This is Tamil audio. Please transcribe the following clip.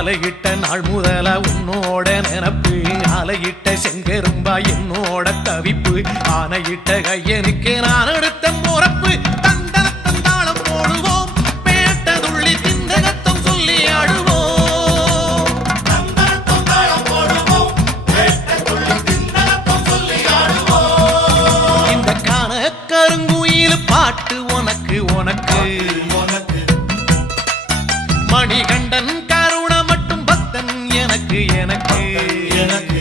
மாலையிட்ட நாள் முதல உன்னோட நினப்பு ஆலையிட்ட செங்கரும்பா என்னோட தவிப்பு ஆனையிட்ட கையனுக்கு நான் எடுத்த முறப்பு தந்தரத்தம் தாளம் போடுவோம் பேட்டதுள்ளி திந்தகத்தம் சொல்லி ஆடுவோம் தந்தரத்தம் தாளம் போடுவோம் பேட்டதுள்ளி திந்தகத்தம் சொல்லி ஆடுவோம் இந்த காண கருங்குயில் பாட்டு உனக்கு உனக்கு மணிகண்டன் கருண மட்டும் பக்தன் எனக்கு எனக்கு எனக்கு